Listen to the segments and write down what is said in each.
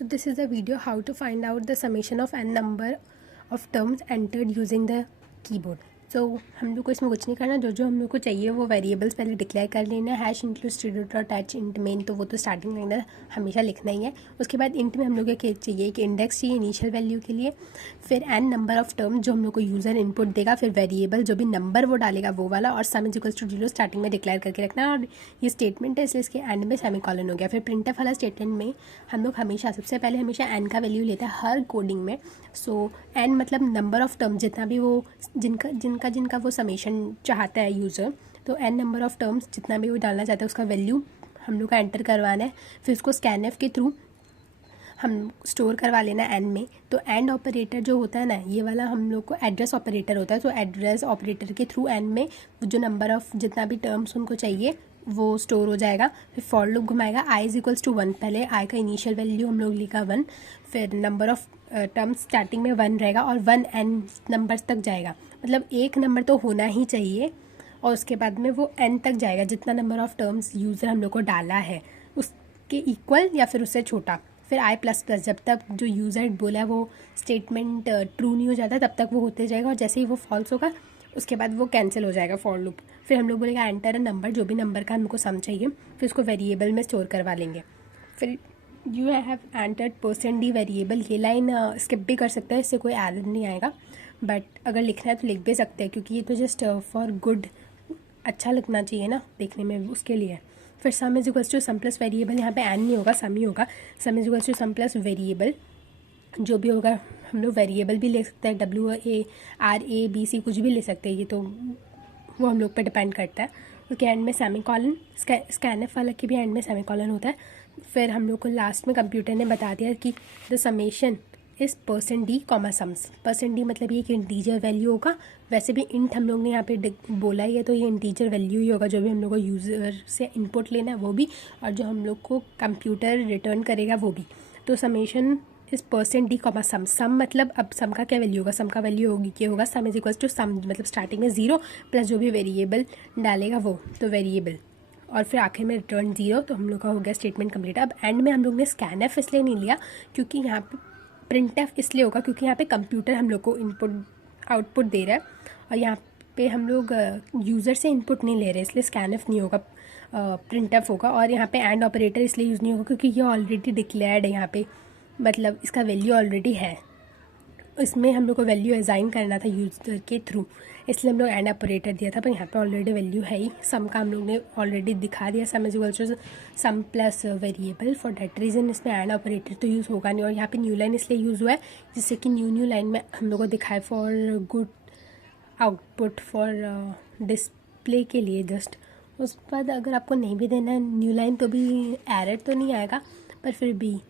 So this is a video how to find out the summation of n number of terms entered using the keyboard. तो हम लोग को इसमें कुछ नहीं करना, जो हम लोग को चाहिए वो वेरिएबल्स पहले डिक्लेयर कर लेना है। हैश इंक्लूड स्टूडेंट और अटैच इंट मेन, तो वो तो स्टार्टिंग में हमेशा लिखना ही है। उसके बाद इंट में हम लोग को चाहिए कि इंडेक्स चाहिए इनिशियल वैल्यू के लिए, फिर एन नंबर ऑफ टर्म जो हम लोग को यूज़र इनपुट देगा, फिर वेरिएबल जो भी नंबर वो डालेगा वो वाला, और sum is equals to 0 starting में डिक्लेयर करके रखना है। और ये स्टेटमेंट है इसलिए इसके एंड में सेमीकोलन हो गया। फिर प्रिंटफ वाला स्टेटमेंट में हम लोग हमेशा सबसे पहले हमेशा एन का वैल्यू लेता है हर कोडिंग में। सो एन मतलब नंबर ऑफ टर्म, जितना भी वो जिनका वो समेशन चाहता है यूज़र, तो एन नंबर ऑफ टर्म्स जितना भी वो डालना चाहता है उसका वैल्यू हम लोग का एंटर करवाना है। फिर उसको स्कैनएफ के थ्रू हम स्टोर करवा लेना एन में। तो एंड ऑपरेटर जो होता है ना, ये वाला हम लोग को एड्रेस ऑपरेटर होता है। तो एड्रेस ऑपरेटर के थ्रू एन में जो नंबर ऑफ जितना भी टर्म्स उनको चाहिए वो स्टोर हो जाएगा। फिर फॉर लूप घुमाएगा आई इज इक्वल्स टू 1, पहले आई का इनिशियल वैल्यू हम लोग लिखा 1, फिर नंबर ऑफ टर्म्स स्टार्टिंग में 1 रहेगा और 1 एन नंबर्स तक जाएगा। मतलब एक नंबर तो होना ही चाहिए और उसके बाद में वो एन तक जाएगा, जितना नंबर ऑफ टर्म्स यूज़र हम लोग को डाला है उसके इक्वल या फिर उससे छोटा। फिर आई प्लस प्लस, जब तक जो यूज़र बोला है वो स्टेटमेंट ट्रू नहीं हो जाता तब तक वो होते जाएगा, और जैसे ही वो फॉल्स होगा उसके बाद वो कैंसिल हो जाएगा फॉर लूप। फिर हम लोग बोलेगा एंटर अ नंबर, जो भी नंबर का हमको सम चाहिए, फिर उसको वेरिएबल में स्टोर करवा लेंगे। फिर you have entered %d variable, ये लाइन स्किप भी कर सकते हैं, इससे कोई एरर नहीं आएगा, बट अगर लिखना है तो लिख भी सकते हैं क्योंकि ये तो जस्ट फॉर गुड अच्छा लगना चाहिए ना देखने में, उसके लिए। फिर sum is equals to sum plus variable, यहाँ पे एन नहीं होगा सम ही होगा। Sum is equals to sum plus variable, जो भी होगा हम लोग वेरिएबल भी ले सकते हैं, WARABC कुछ भी ले सकते हैं, ये तो वो हम लोग पे डिपेंड करता है। उसके एंड में सेमीकोलन, स्कैनएफ वाला के भी एंड में सेमीकोलन होता है। फिर हम लोग को लास्ट में कंप्यूटर ने बता दिया कि द समेशन इस %d कॉमा सम्स। %d मतलब ये कि इंटीजर वैल्यू होगा, वैसे भी इंट हम लोग ने यहाँ पे बोला ही है तो ये इंटीजर वैल्यू ही होगा, जो भी हम लोग को यूज़र से इनपुट लेना है वो भी, और जो हम लोग को कंप्यूटर रिटर्न करेगा वो भी। तो समेशन इस %d कॉमा सम, सम मतलब अब सम का क्या वैल्यू होगा, सम का वैल्यू होगी क्या होगा, सम इज इक्वल्स टू सम मतलब स्टार्टिंग में 0 प्लस जो भी वेरिएबल डालेगा वो, तो वेरिएबल, और फिर आखिर में रिटर्न 0। तो हम लोग का हो गया स्टेटमेंट कंप्लीट। अब एंड में हम लोग ने स्कैनएफ इसलिए नहीं लिया क्योंकि यहाँ पे प्रिंटएफ इसलिए होगा क्योंकि यहाँ पे कंप्यूटर हम लोग को इनपुट आउटपुट दे रहा है और यहाँ पे हम लोग यूज़र से इनपुट नहीं ले रहे, इसलिए स्कैनएफ नहीं होगा, प्रिंटएफ होगा। और यहाँ पे एंड ऑपरेटर इसलिए यूज़ नहीं होगा क्योंकि ये ऑलरेडी डिक्लेयर्ड है, यहाँ पे मतलब इसका वैल्यू ऑलरेडी है, इसमें हम लोग को वैल्यू असाइन करना था यूज़र के थ्रू, इसलिए हम लोग एंड ऑपरेटर दिया था, पर यहाँ पे ऑलरेडी वैल्यू है ही। सम का हम लोग ने ऑलरेडी दिखा दिया, sum is equals to sum plus variable, for that reason इसमें एंड ऑपरेटर तो यूज़ होगा नहीं। और यहाँ पे न्यू लाइन इसलिए यूज़ हुआ है जिससे कि न्यू लाइन में हम लोग को दिखाए for good output, for display के लिए जस्ट। उसके बाद अगर आपको नहीं भी देना है न्यू लाइन तो भी एरर तो नहीं आएगा, पर फिर भी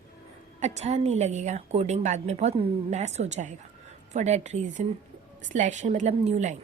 अच्छा नहीं लगेगा, कोडिंग बाद में बहुत मैस हो जाएगा। फॉर दैट रीज़न स्लैश मतलब न्यू लाइन।